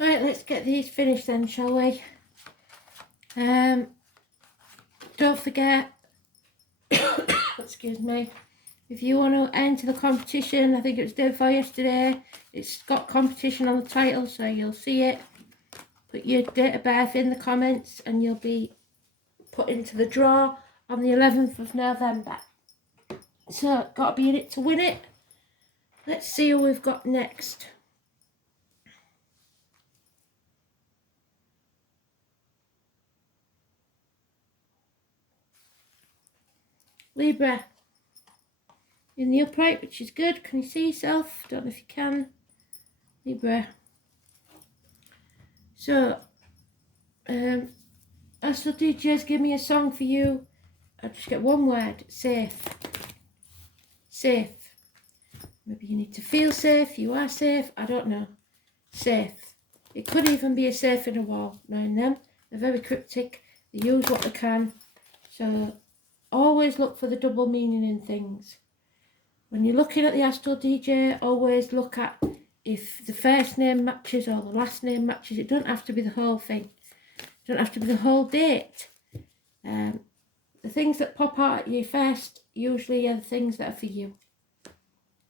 Right, let's get these finished then, shall we? Don't forget, excuse me, if you want to enter the competition, I think it was day before yesterday, it's got competition on the title, so you'll see it. Put your date of birth in the comments and you'll be put into the draw on the 11th of November. So, got to be in it to win it. Let's see who we've got next. Libra. In the upright, which is good. Can you see yourself? Don't know if you can. Libra. So, Astral DJs, give me a song for you. I'll just get one word. Safe. Safe. Maybe you need to feel safe. You are safe. I don't know. Safe. It could even be a safe in a wall. Knowing them. They're very cryptic. They use what they can. So, always look for the double meaning in things. When you're looking at the Astral DJ, always look at if the first name matches or the last name matches. It don't have to be the whole thing. It don't have to be the whole date. The things that pop out at you first usually are the things that are for you.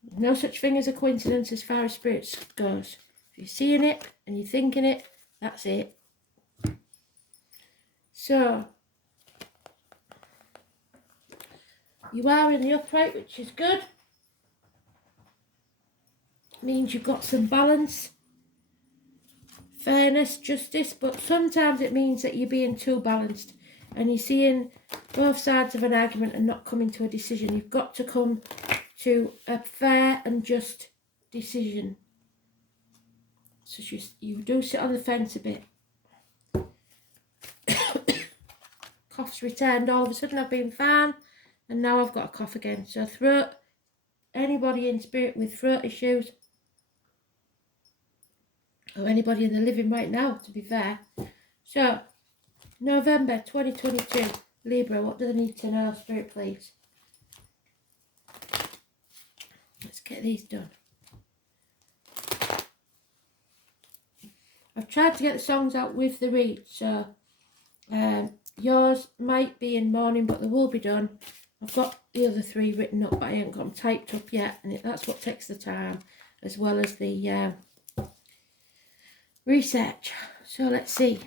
There's no such thing as a coincidence as far as spirits goes. If you're seeing it and you're thinking it, that's it. So, you are in the upright, which is good. Means you've got some balance, fairness, justice, but sometimes it means that you're being too balanced and you're seeing both sides of an argument and not coming to a decision. You've got to come to a fair and just decision. So you do sit on the fence a bit. Cough's returned. All of a sudden I've been fine and now I've got a cough again. So throat, anybody in spirit with throat issues, or anybody in the living right now, to be fair. So, November 2022, Libra, what do they need to know, Spirit, please? Let's get these done. I've tried to get the songs out with the read, so yours might be in morning, but they will be done. I've got the other three written up, but I haven't got them typed up yet, and that's what takes the time, as well as the research. So let's see.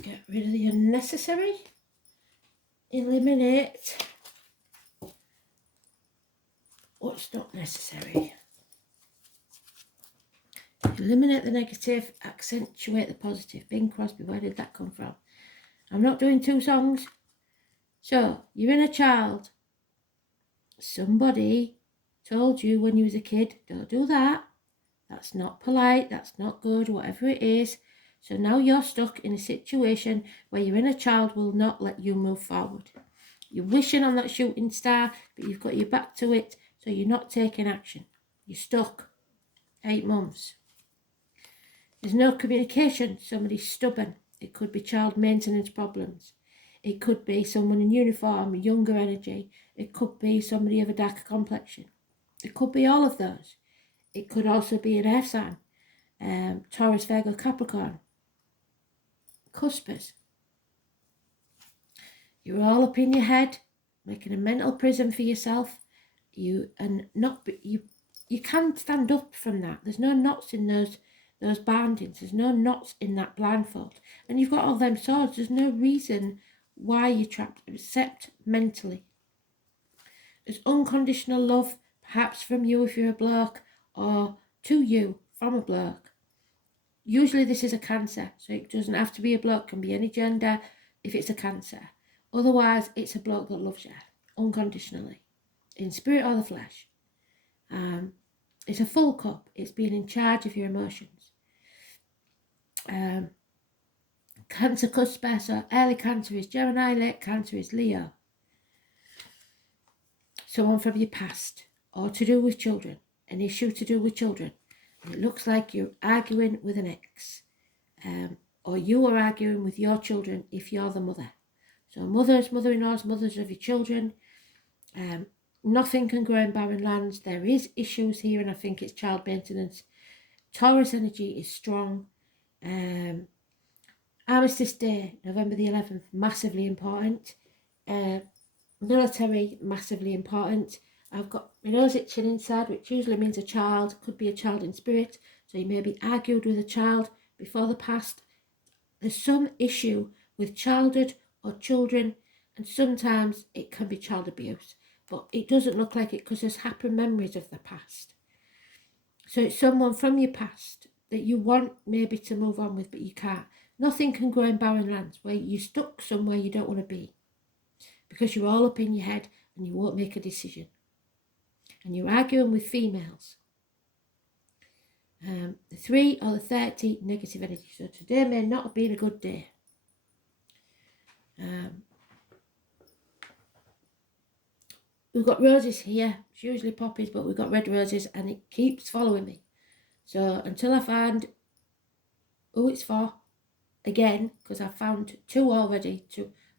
Get rid of the unnecessary. Eliminate what's not necessary. Eliminate the negative, accentuate the positive. Bing Crosby, where did that come from? I'm not doing two songs. So, you're in a child. Somebody told you when you was a kid, don't do that. That's not polite, that's not good, whatever it is. So now you're stuck in a situation where your inner child will not let you move forward. You're wishing on that shooting star, but you've got your back to it, so you're not taking action. You're stuck. 8 months. There's no communication. Somebody's stubborn. It could be child maintenance problems. It could be someone in uniform, younger energy. It could be somebody of a darker complexion. It could be all of those. It could also be an air sign. Taurus, Virgo, Capricorn. Cuspers. You're all up in your head, making a mental prison for yourself. You can stand up from that. There's no knots in those bindings. There's no knots in that blindfold. And you've got all them swords. There's no reason why you're trapped, except mentally. There's unconditional love, perhaps from you if you're a bloke, or to you from a bloke. Usually this is a Cancer, so it doesn't have to be a bloke, can be any gender if it's a Cancer. Otherwise, it's a bloke that loves you unconditionally, in spirit or the flesh. It's a full cup. It's being in charge of your emotions. Cancer cusper, so early Cancer is Gemini, late Cancer is Leo. Someone from your past, or to do with children, an issue to do with children. And it looks like you're arguing with an ex, or you are arguing with your children if you're the mother. So mothers, mother-in-laws, mothers of your children. Nothing can grow in barren lands. There is issues here, and I think it's child maintenance. Taurus energy is strong. Armistice Day, November the 11th, massively important. Military, massively important. I've got my nose itching inside, which usually means a child. Could be a child in spirit. So you maybe argued with a child before the past. There's some issue with childhood or children, and sometimes it can be child abuse. But it doesn't look like it because there's happy memories of the past. So it's someone from your past that you want maybe to move on with, but you can't. Nothing can grow in barren lands where you're stuck somewhere you don't want to be because you're all up in your head and you won't make a decision. And you're arguing with females. The 3 or the 30, negative energy. So today may not have been a good day. We've got roses here. It's usually poppies, but we've got red roses and it keeps following me. So until I find who it's for, again, because I've found 2 already,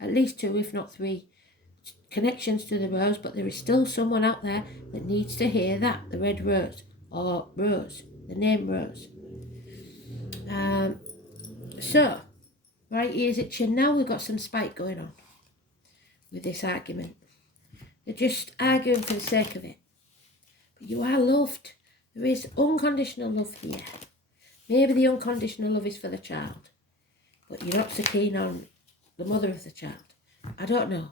at least 2, if not 3, connections to the rose, but there is still someone out there that needs to hear that, the red rose, or rose, the name Rose. So, right ears itching now, we've got some spite going on with this argument. They're just arguing for the sake of it. But you are loved. There is unconditional love here. Maybe the unconditional love is for the child, but you're not so keen on the mother of the child. I don't know.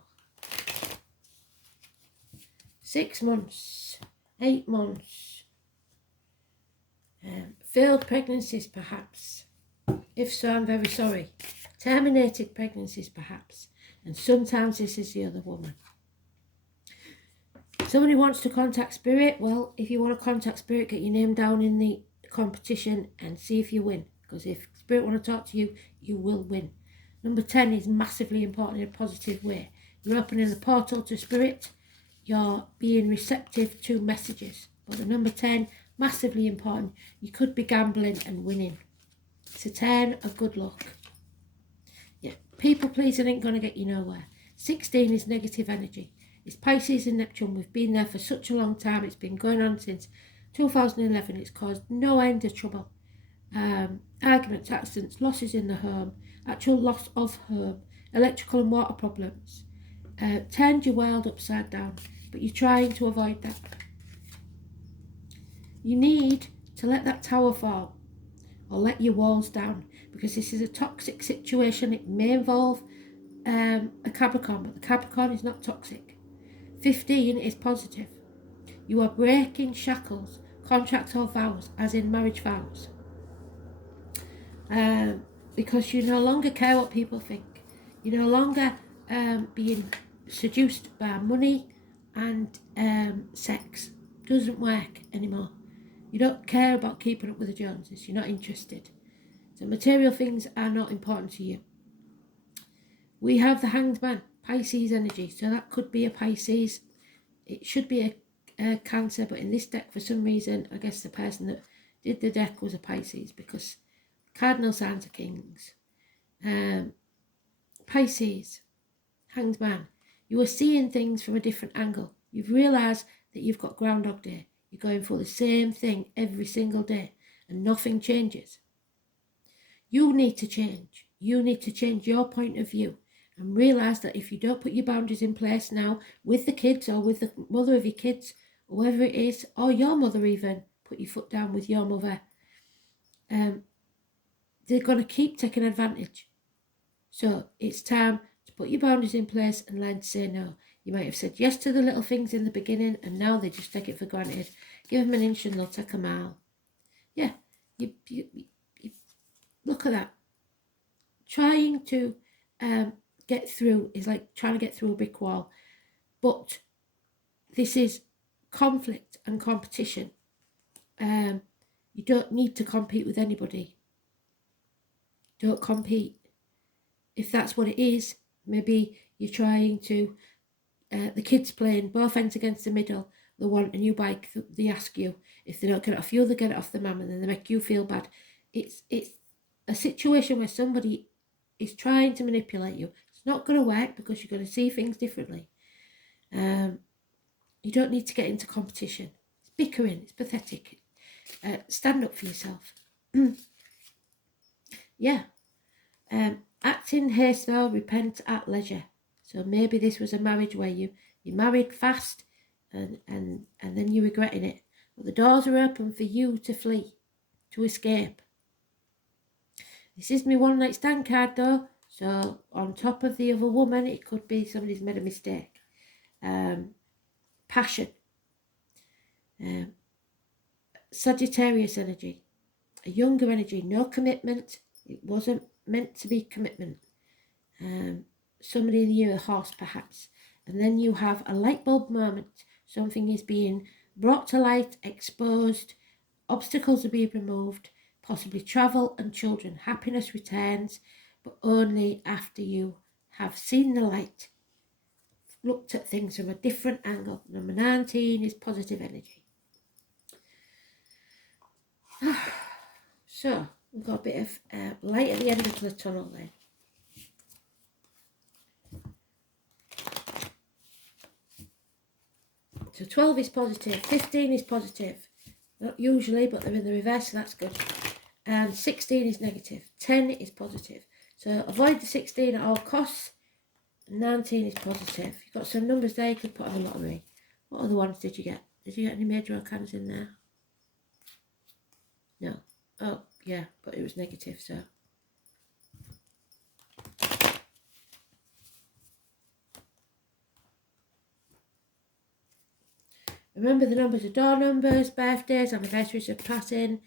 6 months, 8 months. Failed pregnancies, perhaps. If so, I'm very sorry. Terminated pregnancies, perhaps. And sometimes this is the other woman. Somebody wants to contact Spirit. Well, if you want to contact Spirit, get your name down in the competition and see if you win. Because if Spirit want to talk to you, you will win. Number 10 is massively important in a positive way. You're opening the portal to Spirit. You're being receptive to messages. But the number 10, massively important. You could be gambling and winning. It's a 10 of good luck. Yeah, people pleasing ain't going to get you nowhere. 16 is negative energy. It's Pisces and Neptune. We've been there for such a long time. It's been going on since 2011. It's caused no end of trouble. Arguments, accidents, losses in the home, actual loss of home, electrical and water problems. Turned your world upside down, but you're trying to avoid that. You need to let that tower fall or let your walls down, because this is a toxic situation. It may involve a Capricorn, but the Capricorn is not toxic. 15 is positive. You are breaking shackles, contracts or vows, as in marriage vows. Because you no longer care what people think. You're no longer being seduced by money and sex. Doesn't work anymore. You don't care about keeping up with the Joneses. You're not interested. So material things are not important to you. We have the Hanged Man, Pisces energy. So that could be a Pisces. It should be a Cancer, but in this deck, for some reason, I guess the person that did the deck was a Pisces, because cardinal signs are kings. Pisces, Hanged Man. You are seeing things from a different angle. You've realised that you've got Groundhog Day. You're going for the same thing every single day and nothing changes. You need to change. You need to change your point of view and realise that if you don't put your boundaries in place now with the kids or with the mother of your kids, or whoever it is, or your mother even, put your foot down with your mother, they're going to keep taking advantage. So it's time to put your boundaries in place and learn to say no. You might have said yes to the little things in the beginning and now they just take it for granted. Give them an inch and they'll take a mile. Yeah, look at that. Trying to get through is like trying to get through a brick wall. But this is conflict and competition. You don't need to compete with anybody. Don't compete. If that's what it is, maybe you're trying to, the kids playing both ends against the middle, they want a new bike, they ask you. If they don't get it off you, they get it off the mum, and then they make you feel bad. It's a situation where somebody is trying to manipulate you. It's not going to work because you're going to see things differently. You don't need to get into competition. It's bickering, it's pathetic. Stand up for yourself. Yeah. Act in haste though, repent at leisure. So maybe this was a marriage where you married fast and then you're regretting it. But the doors are open for you to flee, to escape. This is my one night stand card though. So on top of the other woman, it could be somebody's made a mistake. Passion. Sagittarius energy. A younger energy, no commitment. It wasn't meant to be commitment. Somebody in the year of horse perhaps. And then you have a light bulb moment. Something is being brought to light, exposed, obstacles are being removed, possibly travel and children. Happiness returns, but only after you have seen the light, looked at things from a different angle. Number 19 is positive energy. So, we've got a bit of light at the end of the tunnel there. So 12 is positive, 15 is positive. Not usually, but they're in the reverse, so that's good. And 16 is negative, 10 is positive. So avoid the 16 at all costs. 19 is positive. You've got some numbers there you could put on the lottery. What other ones did you get? Did you get any major arcans in there? No. Oh, yeah, but it was negative, so. Remember the numbers are door numbers, birthdays, anniversaries of passing,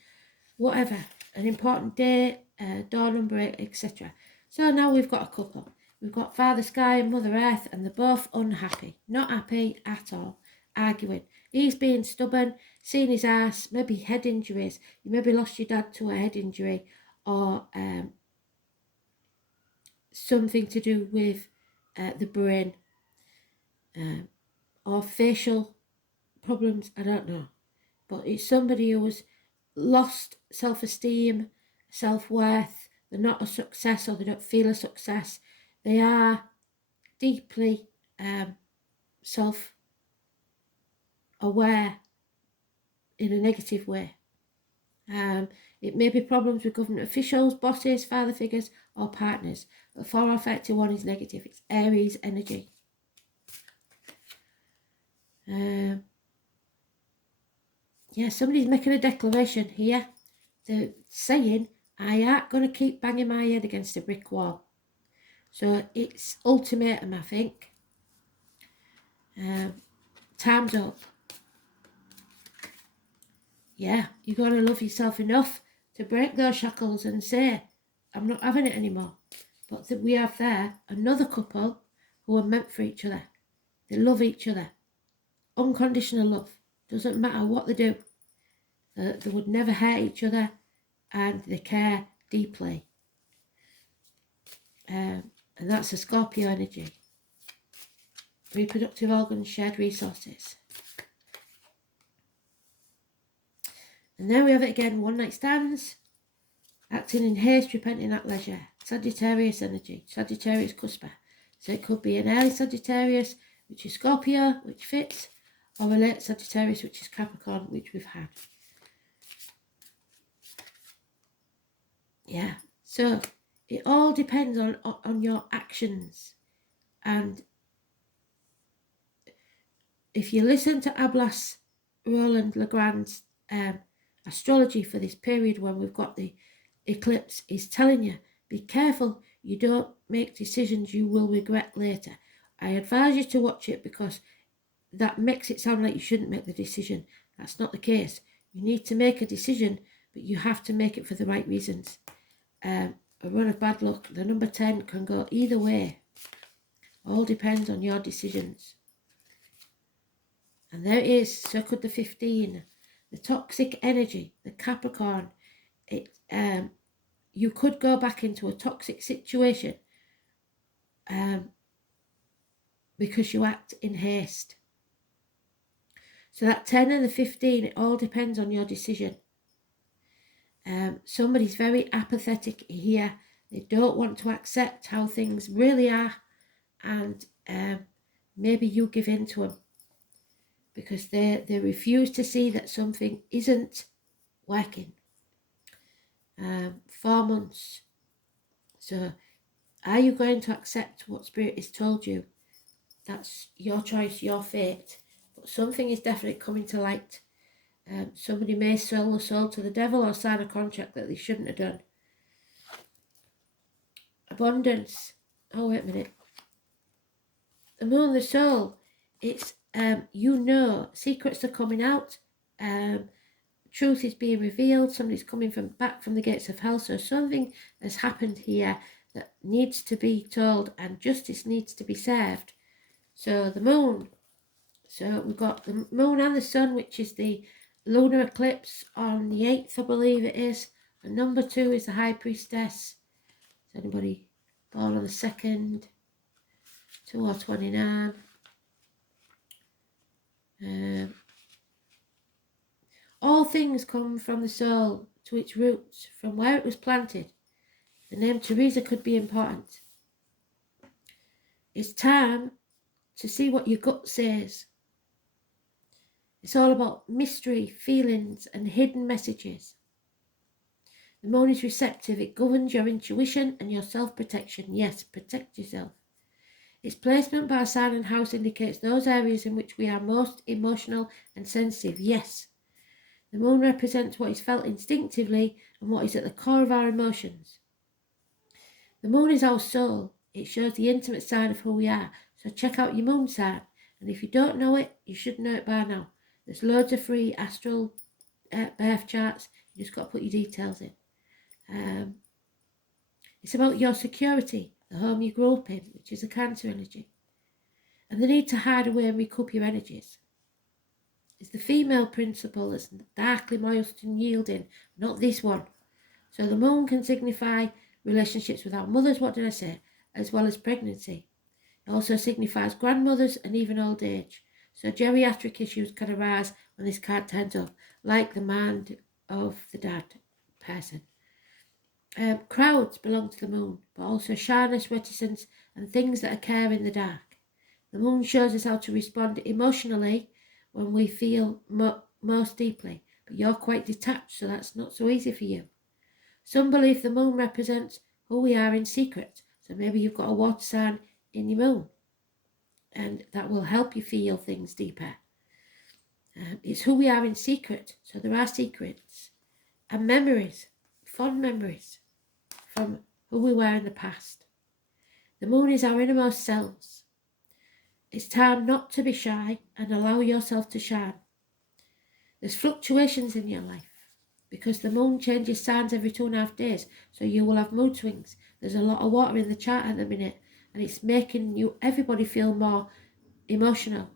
whatever. An important day, door number, etc. So now we've got a couple. We've got Father Sky and Mother Earth, and they're both unhappy. Not happy at all. Arguing. He's being stubborn, seeing his ass, maybe head injuries. You maybe lost your dad to a head injury, or something to do with the brain, or facial problems, I don't know. But it's somebody who's lost self-esteem, self-worth. They're not a success, or they don't feel a success. They are deeply self-aware in a negative way. It may be problems with government officials, bosses, father figures, or partners. But 4 or 31 is negative. It's Aries energy. Yeah, somebody's making a declaration here. They're saying, I ain't going to keep banging my head against a brick wall. So it's ultimatum, I think. Time's up. Yeah, you've got to love yourself enough to break those shackles and say, I'm not having it anymore. But we have there another couple who are meant for each other. They love each other. Unconditional love. Doesn't matter what they do. They would never hurt each other, and they care deeply. And that's a Scorpio energy. Reproductive organs, shared resources. And there we have it again, one night stands, acting in haste, repenting at leisure. Sagittarius energy, Sagittarius cusper. So it could be an early Sagittarius, which is Scorpio, which fits, or a late Sagittarius, which is Capricorn, which we've had. Yeah, so it all depends on your actions. And if you listen to Ablas Roland Legrand's astrology for this period when we've got the eclipse, is telling you, be careful you don't make decisions you will regret later. I advise you to watch it because that makes it sound like you shouldn't make the decision. That's not the case. You need to make a decision but you have to make it for the right reasons. A run of bad luck, the number 10 can go either way. All depends on your decisions. And there it is, so could the 15, the toxic energy, the Capricorn. You could go back into a toxic situation because you act in haste. So that 10 and the 15, it all depends on your decision. Somebody's very apathetic here. They don't want to accept how things really are, and maybe you give in to them because they refuse to see that something isn't working. 4 months. So are you going to accept what Spirit has told you? That's your choice, your fate. But something is definitely coming to light. Somebody may sell the soul to the devil or sign a contract that they shouldn't have done. Abundance. Oh, wait a minute. The moon, the soul. It's, secrets are coming out. Truth is being revealed. Somebody's coming back from the gates of hell. So something has happened here that needs to be told, and justice needs to be served. So the moon. So we've got the moon and the sun, which is the lunar eclipse on the 8th, I believe it is. And number 2 is the high priestess. Is anybody born on the 2nd? 2 or 29? All things come from the soul to its roots, from where it was planted. The name Teresa could be important. It's time to see what your gut says. It's all about mystery, feelings, and hidden messages. The moon is receptive. It governs your intuition and your self-protection. Yes, protect yourself. Its placement by sign and house indicates those areas in which we are most emotional and sensitive. Yes. The moon represents what is felt instinctively and what is at the core of our emotions. The moon is our soul. It shows the intimate side of who we are. So check out your moon sign. And if you don't know it, you should know it by now. There's loads of free astral birth charts. You just got to put your details in. It's about your security, the home you grew up in, which is a Cancer energy. And the need to hide away and recoup your energies. It's the female principle that's darkly moist and yielding, not this one. So the moon can signify relationships with our mothers, what did I say, as well as pregnancy. It also signifies grandmothers and even old age. So geriatric issues can arise when this card turns up, like the mind of the dad person. Crowds belong to the moon, but also shyness, reticence, and things that occur in the dark. The moon shows us how to respond emotionally when we feel most deeply, but you're quite detached, so that's not so easy for you. Some believe the moon represents who we are in secret, so maybe you've got a water sign in your moon, and that will help you feel things deeper. It's who we are in secret, so there are secrets and memories, fond memories from who we were in the past. The moon is our innermost selves. It's time not to be shy and allow yourself to shine. There's fluctuations in your life because the moon changes signs every 2.5 days, so you will have mood swings. There's a lot of water in the chart at the minute, and it's making everybody feel more emotional.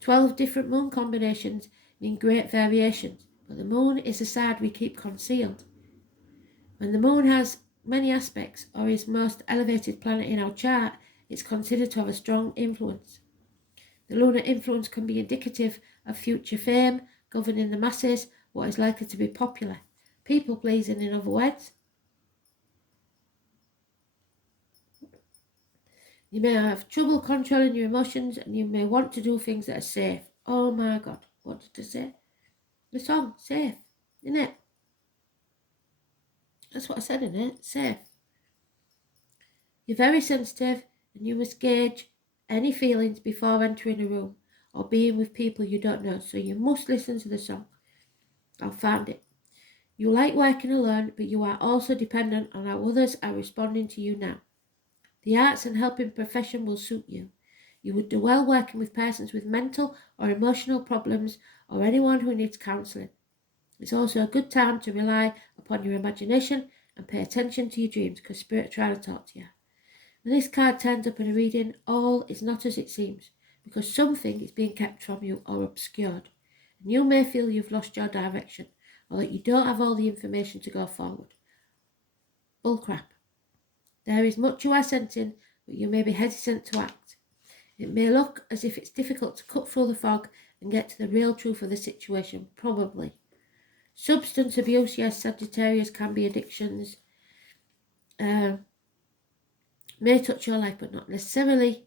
12 different moon combinations mean great variations, but the moon is the side we keep concealed. When the moon has many aspects or is most elevated planet in our chart, it's considered to have a strong influence. The lunar influence can be indicative of future fame, governing the masses, what is likely to be popular. People pleasing, in other words. You may have trouble controlling your emotions, and you may want to do things that are safe. Oh my God, what did I say? The song, safe, isn't it? That's what I said, isn't it? Safe. You're very sensitive, and you must gauge any feelings before entering a room or being with people you don't know, so you must listen to the song. I found it. You like working alone, but you are also dependent on how others are responding to you now. The arts and helping profession will suit you. You would do well working with persons with mental or emotional problems or anyone who needs counselling. It's also a good time to rely upon your imagination and pay attention to your dreams, because Spirit are trying to talk to you. When this card turns up in a reading, all is not as it seems, because something is being kept from you or obscured, and you may feel you've lost your direction, or that you don't have all the information to go forward. Bullcrap. There is much you are sensing, but you may be hesitant to act. It may look as if it's difficult to cut through the fog and get to the real truth of the situation, probably. Substance abuse, yes, Sagittarius, can be addictions. May touch your life, but not necessarily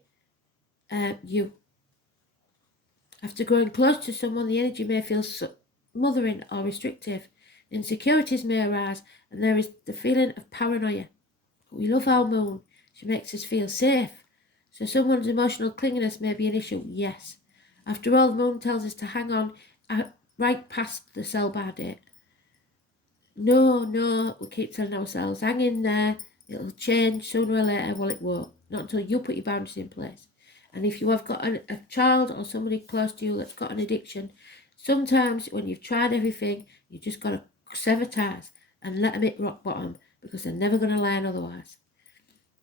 you. After growing close to someone, the energy may feel smothering or restrictive. Insecurities may arise, and there is the feeling of paranoia. We love our moon. She makes us feel safe. So someone's emotional clinginess may be an issue, yes. After all, the moon tells us to hang on right past the sell-by date. No, we keep telling ourselves, hang in there, it'll change sooner or later. Well, it won't. Not until you put your boundaries in place. And if you have got a child or somebody close to you that's got an addiction, sometimes when you've tried everything, you just got to sever ties and let them hit rock bottom, because they're never going to learn otherwise.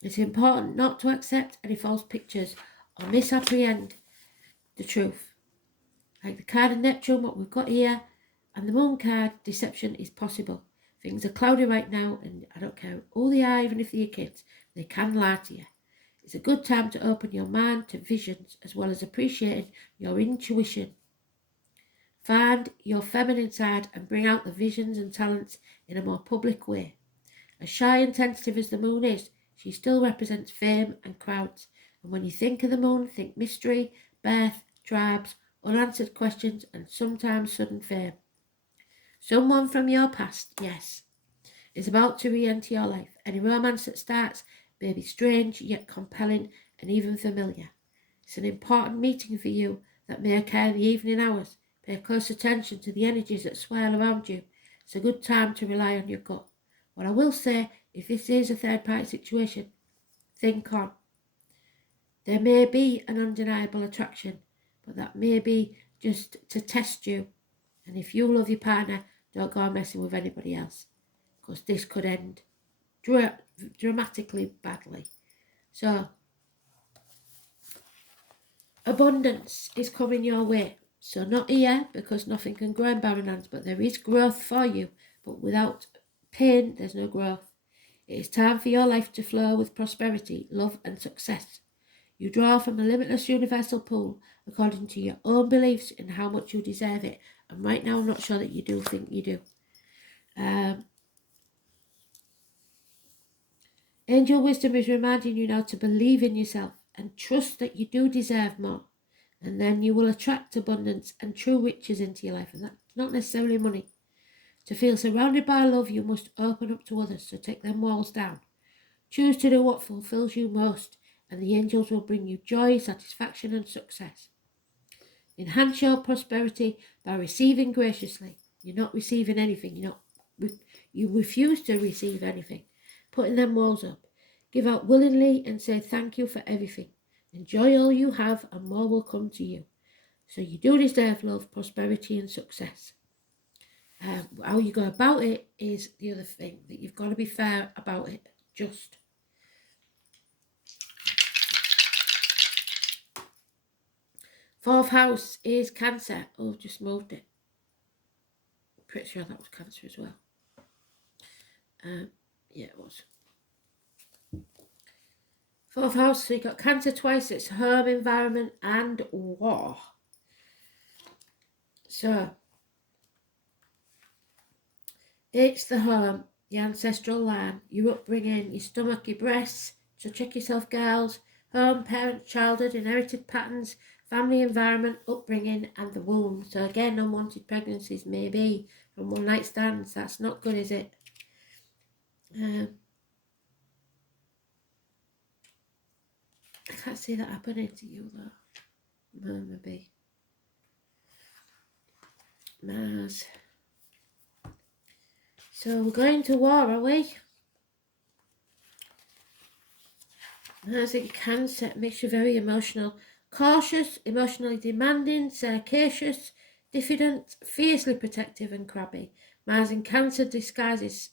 It's important not to accept any false pictures or misapprehend the truth. Like the card of Neptune, what we've got here, and the moon card, deception is possible. Things are cloudy right now, and I don't care who they are, even if they're your kids, they can lie to you. It's a good time to open your mind to visions, as well as appreciating your intuition. Find your feminine side and bring out the visions and talents in a more public way. As shy and tentative as the moon is, she still represents fame and crowds. And when you think of the moon, think mystery, birth, tribes, unanswered questions, and sometimes sudden fame. Someone from your past, yes, is about to re-enter your life. Any romance that starts may be strange, yet compelling and even familiar. It's an important meeting for you that may occur in the evening hours. Pay close attention to the energies that swirl around you. It's a good time to rely on your gut. What I will say, if this is a third-party situation, think on. There may be an undeniable attraction, but that may be just to test you. And if you love your partner, don't go messing with anybody else, because this could end dramatically badly. So, abundance is coming your way. So not here, because nothing can grow in barren lands, but there is growth for you. But without pain, there's no growth. It is time for your life to flow with prosperity, love and success. You draw from a limitless universal pool according to your own beliefs and how much you deserve it. And right now, I'm not sure that you do think you do. Angel wisdom is reminding you now to believe in yourself and trust that you do deserve more. And then you will attract abundance and true riches into your life. And that's not necessarily money. To feel surrounded by love, you must open up to others. So take them walls down. Choose to do what fulfills you most, and the angels will bring you joy, satisfaction and success. Enhance your prosperity by receiving graciously. You're not receiving anything. You refuse to receive anything. Putting them walls up. Give out willingly and say thank you for everything. Enjoy all you have and more will come to you. So you do deserve love, prosperity and success. How you go about it is the other thing, that you've got to be fair about it. Just. Fourth house is Cancer. Oh, just moved it. Pretty sure that was Cancer as well. Yeah, it was. Fourth house, so you got Cancer twice. It's home, environment and war. So, it's the home, the ancestral line, your upbringing, your stomach, your breasts. So check yourself, girls. Home, parents, childhood, inherited patterns, family environment, upbringing and the womb. So again, unwanted pregnancies may be from one night stands. That's not good, is it? I can't see that happening to you though. No, maybe. Mars. So we're going to war, are we? Mars in Cancer makes you very emotional. Cautious, emotionally demanding, sarcastic, diffident, fiercely protective and crabby. Mars in Cancer disguises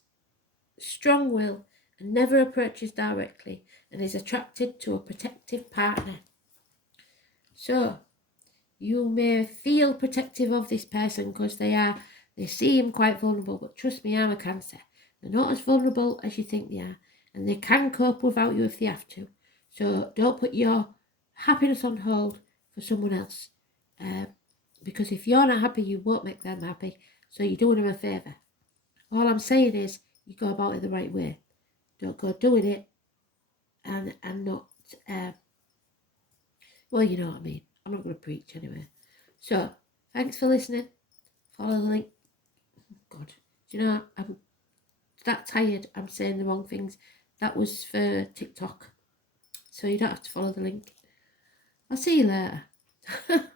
strong will and never approaches directly and is attracted to a protective partner. So, you may feel protective of this person because they seem quite vulnerable, but trust me, I'm a Cancer. They're not as vulnerable as you think they are, and they can cope without you if they have to. So don't put your happiness on hold for someone else, because if you're not happy, you won't make them happy, so you're doing them a favour. All I'm saying is, you go about it the right way. Don't go doing it and not, well, you know what I mean. I'm not going to preach anyway. So, thanks for listening. Follow the link. God, do you know, I'm that tired. I'm saying the wrong things. That was for TikTok. So you don't have to follow the link. I'll see you later.